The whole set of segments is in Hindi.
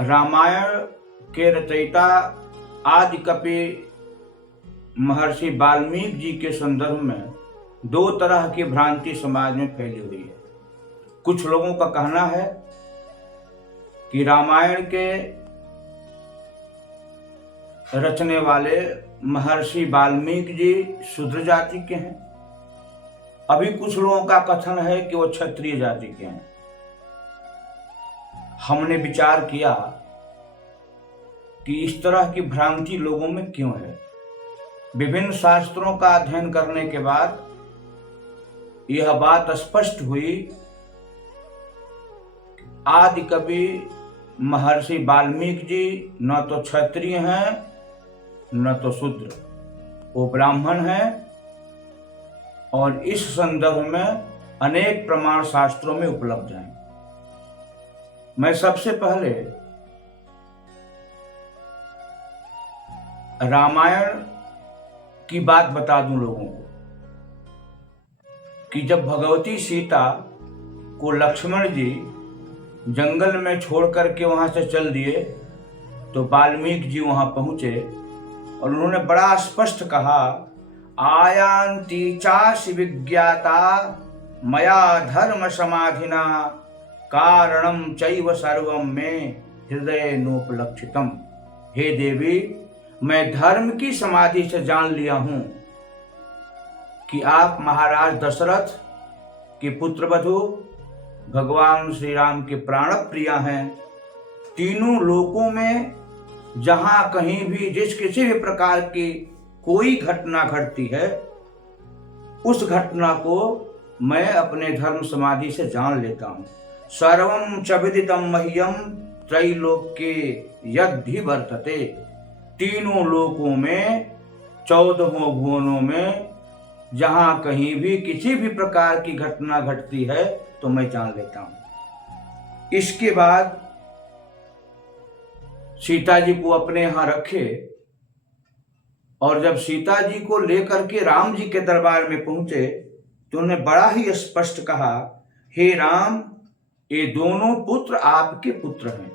रामायण के रचयिता आदि कवि महर्षि वाल्मीकि जी के संदर्भ में दो तरह की भ्रांति समाज में फैली हुई है। कुछ लोगों का कहना है कि रामायण के रचने वाले महर्षि वाल्मीकि जी शूद्र जाति के हैं। अभी कुछ लोगों का कथन है कि वो क्षत्रिय जाति के हैं। हमने विचार किया कि इस तरह की भ्रांति लोगों में क्यों है। विभिन्न शास्त्रों का अध्ययन करने के बाद यह बात स्पष्ट हुई, आदि कवि महर्षि वाल्मीकि जी न तो क्षत्रिय हैं न तो शूद्र, वो ब्राह्मण हैं। और इस संदर्भ में अनेक प्रमाण शास्त्रों में उपलब्ध हैं। मैं सबसे पहले रामायण की बात बता दूं लोगों को कि जब भगवती सीता को लक्ष्मण जी जंगल में छोड़ करके वहां से चल दिए तो वाल्मीकि जी वहां पहुंचे और उन्होंने बड़ा स्पष्ट कहा, आयांति चासि विज्ञाता मया धर्म समाधिना कारणम चैव सर्वम में हृदय नोपलक्षितम। हे देवी, मैं धर्म की समाधि से जान लिया हूं कि आप महाराज दशरथ के पुत्रवधू भगवान श्री राम के प्राण प्रिया हैं। तीनों लोकों में जहां कहीं भी जिस किसी भी प्रकार की कोई घटना घटती है उस घटना को मैं अपने धर्म समाधि से जान लेता हूं। सर्वं च विदितं मह्यं त्रैलोक्ये यद्धि वर्तते। तीनों लोकों में 14 भुवनों में जहां कहीं भी किसी भी प्रकार की घटना घटती है तो मैं जान लेता हूं। इसके बाद सीता जी को अपने यहां रखे और जब सीता जी को लेकर के राम जी के दरबार में पहुंचे तो उन्हें बड़ा ही स्पष्ट कहा, हे राम, ये दोनों पुत्र आपके पुत्र हैं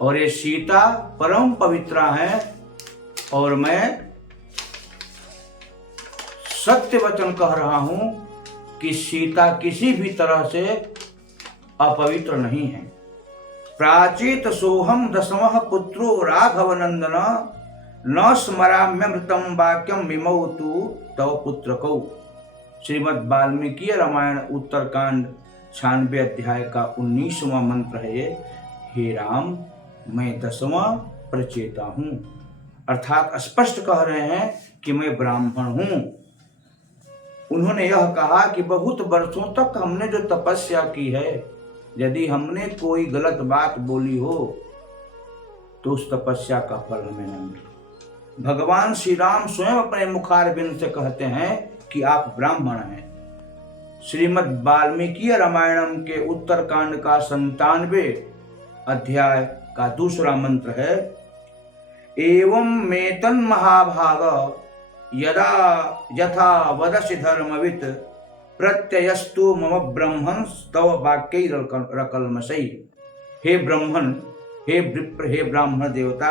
और ये सीता परम पवित्रा है और मैं सत्य वचन कह रहा हूं कि सीता किसी भी तरह से अपवित्र नहीं है। प्राचेत सोहम दशमः पुत्रो राघव नंदन न स्मराम्यमृतम वाक्यम विमौ तु तव पुत्रकौ। श्रीमद् वाल्मीकि रामायण उत्तरकांड 96 अध्याय का 19वां मंत्र है ये। हे राम, मैं 10वां प्रचेता हूं, अर्थात स्पष्ट कह रहे हैं कि मैं ब्राह्मण हूं। उन्होंने यह कहा कि बहुत वर्षों तक हमने जो तपस्या की है, यदि हमने कोई गलत बात बोली हो तो उस तपस्या का फल हमें न मिले। भगवान श्री राम स्वयं अपने मुखारबिंद से कहते हैं कि आप ब्राह्मण हैं। श्रीमद् वाल्मीकि रामायणम के उत्तरकांड का 97वें अध्याय का 2रा मंत्र है, एवं मेतन महाभाग यदा यथा वदसि धर्मवित् प्रत्ययस्तु मम ब्रह्मन् तव वाक्यैरकल्मषै। हे ब्रह्मन, हे विप्र, हे ब्राह्मण देवता,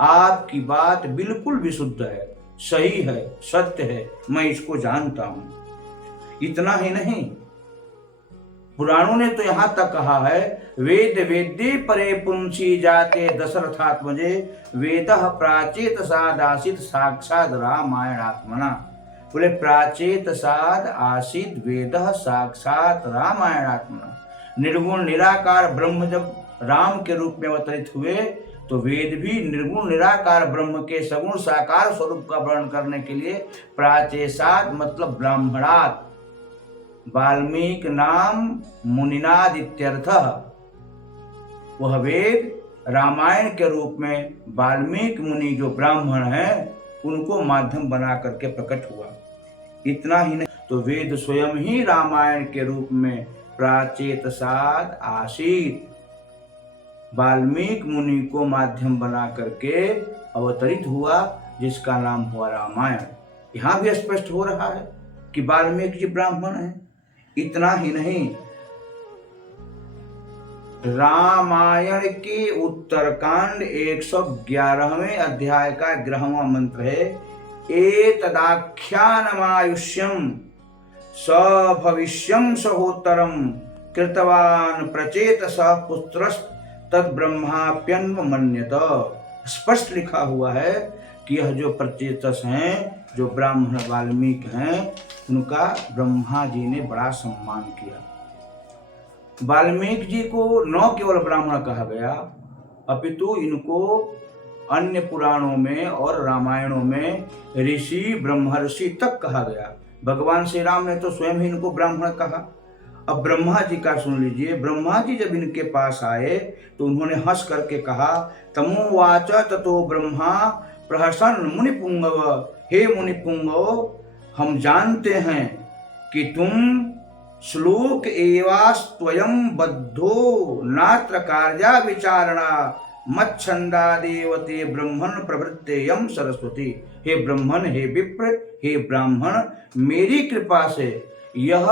आपकी बात बिल्कुल विशुद्ध है, सही है, सत्य है, मैं इसको जानता हूं। इतना ही नहीं, पुराणों ने तो यहां तक कहा है, वेद वेद्ये परे पुंसी जाते दशरथात्मजे वेदः प्राचेत साद आसीत साक्षात रामायणात्मना। बोले प्राचेत साद आसीत वेदः साक्षात रामायणात्मना। निर्गुण निराकार ब्रह्म जब राम के रूप में अवतरित हुए तो वेद भी निर्गुण निराकार ब्रह्म के सगुण साकार स्वरूप का वर्णन करने के लिए प्राचेसाद मतलब ब्राह्मणात् वाल्मीकि नाम मुनिनाद इत्यर्थः। वह वेद रामायण के रूप में वाल्मीकि मुनि जो ब्राह्मण हैं उनको माध्यम बना करके प्रकट हुआ। इतना ही नहीं तो वेद स्वयं ही रामायण के रूप में प्राचेतसाद आसीत वाल्मीकि मुनि को माध्यम बना करके अवतरित हुआ, जिसका नाम हुआ रामायण। यहां भी स्पष्ट हो रहा है कि वाल्मीकि जी ब्राह्मण हैं। इतना ही नहीं, रामायण के उत्तरकांड 111वें अध्याय का 11वां मंत्र है, एतदाख्यानमायुष्यम स भविष्यं सहोत्तरम कृतवान प्रचेतसः पुत्रस्त तद ब्रह्माप्यन्वमन्यत। स्पष्ट लिखा हुआ है कि यह जो प्रचेतस हैं, जो ब्राह्मण वाल्मीकि हैं, उनका ब्रह्मा जी ने बड़ा सम्मान किया। वाल्मीकि जी को न केवल ब्राह्मण कहा गया, अपितु इनको अन्य पुराणों में और रामायणों में ऋषि ब्रह्मर्षि तक कहा गया। भगवान श्री राम ने तो स्वयं ही इनको ब्राह्मण कहा। अब ब्रह्मा जी का सुन लीजिए। ब्रह्मा जी जब इनके पास आए तो उन्होंने हंस करके कहा, तमोवाच ततो ब्रह्मा प्रहसन मुनिपुंगव, हे मुनिपुंगव, हम जानते हैं कि तुम श्लोक एवास्त्वयं बद्धो नात्र कार्या विचारणा मच्छंदा देवते ब्रह्मण प्रवृत्तेयम सरस्वती। हे ब्रह्मण, हे विप्र, हे ब्राह्मण, मेरी कृपा से यह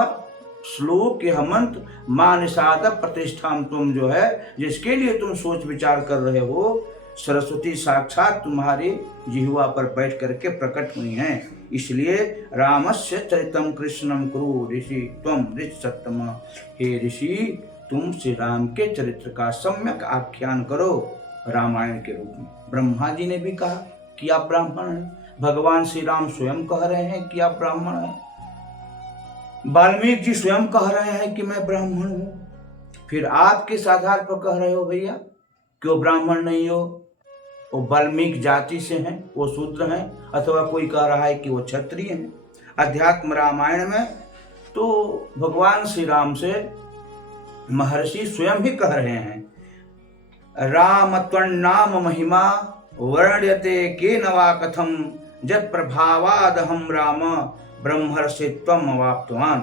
श्लोक, यह मंत्र मानसाद प्रतिष्ठान तुम जो है, जिसके लिए तुम सोच विचार कर रहे हो, सरस्वती साक्षात तुम्हारी जिह्वा पर बैठ करके प्रकट हुई हैं। इसलिए रामस्य चरितम कृष्णम कुरु ऋषि त्वम ऋष सत्तम। हे ऋषि, तुम श्री राम के चरित्र का सम्यक आख्यान करो रामायण के रूप में। ब्रह्मा जी ने भी कहा कि आप ब्राह्मण हैं। भगवान श्री राम स्वयं कह रहे हैं कि आप ब्राह्मण हैं। वाल्मीकि जी स्वयं कह रहे हैं कि मैं ब्राह्मण हूं। फिर आप किस आधार पर कह रहे हो भैया क्यों ब्राह्मण नहीं हो? वो वाल्मीकि जाति से हैं, वो शूद्र हैं, अथवा कोई कह रहा है कि वो क्षत्रिय हैं। अध्यात्म रामायण में तो भगवान श्री राम से महर्षि स्वयं ही कह रहे हैं, राम त्वन्नाम महिमा वर्ण्यते के नवा कथम जत प्रभावाद हम राम ब्रह्मर्षि त्वम अवाप्तवान।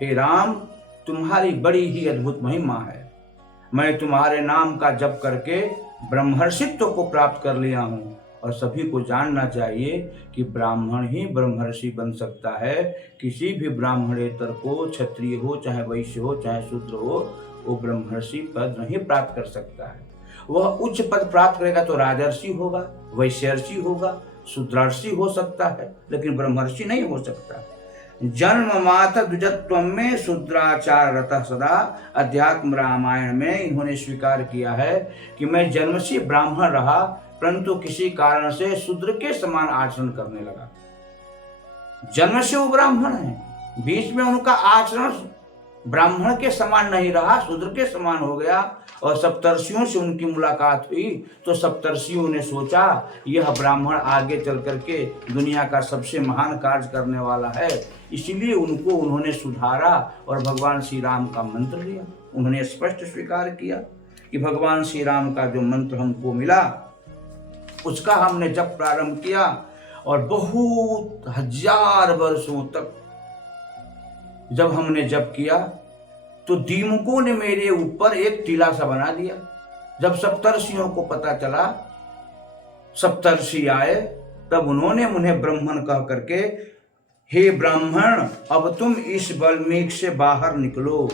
हे राम, तुम्हारी बड़ी ही अद्भुत महिमा है। मैं तुम्हारे नाम का जप करके ब्रह्मर्षित्व को प्राप्त कर लिया हूँ। और सभी को जानना चाहिए कि ब्राह्मण ही ब्रह्मर्षि बन सकता है। किसी भी ब्राह्मणेतर को, क्षत्रिय हो चाहे वैश्य हो चाहे शूद्र हो, वो ब्रह्मर्षि पद नहीं प्राप्त कर सकता है। वह उच्च पद प्राप्त करेगा तो राजर्षि होगा, वैश्यर्षि होगा, शूद्रार्षि हो सकता है, लेकिन ब्रह्मर्षि नहीं हो सकता। जन्म मात द्विजत्व में शूद्राचार रतः सदा। अध्यात्म रामायण में इन्होंने स्वीकार किया है कि मैं जन्म से ब्राह्मण रहा, परंतु किसी कारण से शूद्र के समान आचरण करने लगा। जन्म से वो ब्राह्मण है, बीच में उनका आचरण ब्राह्मण के समान नहीं रहा, शूद्र के समान हो गया। और सप्तर्षियों से उनकी मुलाकात हुई तो सप्तर्षियों ने सोचा यह ब्राह्मण आगे चल करके दुनिया का सबसे महान कार्य करने वाला है। इसीलिए उन्होंने सुधारा और भगवान श्री राम का मंत्र लिया। उन्होंने स्पष्ट स्वीकार किया कि भगवान श्री राम का जो मंत्र हमको मिला उसका हमने जप प्रारंभ किया, और बहुत 1000 वर्षों तक जब हमने जप किया तो दीमकों ने मेरे ऊपर एक टीला सा बना दिया। जब सप्तर्षियों को पता चला, सप्तर्षि आए, तब उन्होंने उन्हें ब्राह्मण कह करके, हे ब्राह्मण, अब तुम इस वाल्मीकि से बाहर निकलो।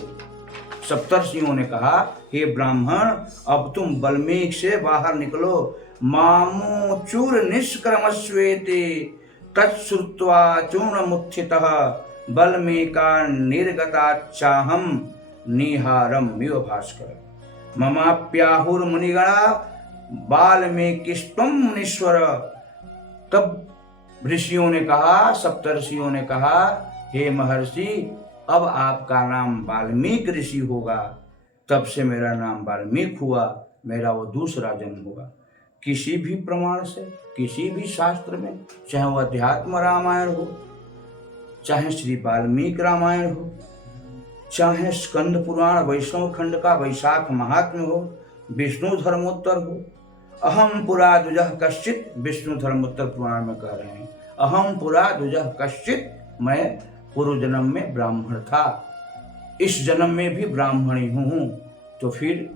सप्तर्षियों ने कहा, हे ब्राह्मण, अब तुम वाल्मीकि से बाहर निकलो। मामो चूर निष्क्रमस्वेते तत्श्रुत्वा चूर्णमुत्थितः वाल्मीका निर्गताच्चाहम निहारम इव भास्कर। ममाप्याहुर्मुनिगणा वाल्मीकिस्त्वं मुनीश्वर। तब ऋषियों ने कहा, सप्तर्षियों ने कहा, हे महर्षि, अब आपका नाम वाल्मीकि ऋषि होगा। तब से मेरा नाम वाल्मीकि हुआ, मेरा वो दूसरा जन्म होगा। किसी भी प्रमाण से, किसी भी शास्त्र में, चाहे वह अध्यात्म रामायण हो, चाहे श्री वाल्मीकि रामायण हो, चाहे स्कंद पुराण वैष्णव खंड का वैशाख महात्म्य हो, विष्णु धर्मोत्तर हो, अहम पुरा द्विजः कश्चित, विष्णु धर्मोत्तर पुराण में कह रहे हैं, अहम पुरा द्विजः कश्चित, मैं पूर्व जन्म में ब्राह्मण था, इस जन्म में भी ब्राह्मण ही हूँ। तो फिर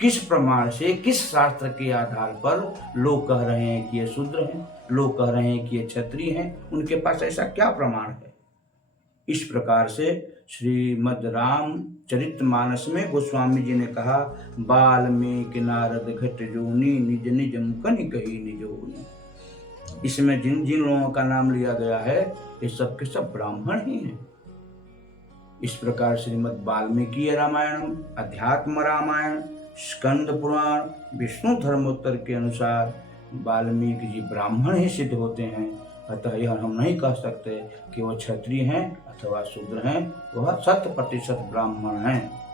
किस प्रमाण से, किस शास्त्र के आधार पर लोग कह रहे हैं कि ये शूद्र हैं, लोग कह रहे हैं कि ये क्षत्रिय हैं? उनके पास ऐसा क्या प्रमाण है? इस प्रकार से श्रीमद् रामचरितमानस में गोस्वामी जी ने कहा, वाल्मीकि नारद घट जोनी निज निज मुकनि कही निजोनी। इसमें जिन जिन लोगों का नाम लिया गया है ये सब के सब ब्राह्मण ही हैं। इस प्रकार श्रीमद् वाल्मीकि रामायण, अध्यात्म रामायण, स्कंद पुराण, विष्णु धर्मोत्तर के अनुसार वाल्मीकि जी ब्राह्मण ही सिद्ध होते हैं। अतः यह हम नहीं कह सकते कि वह क्षत्रिय हैं अथवा शूद्र हैं, वह 100% ब्राह्मण हैं।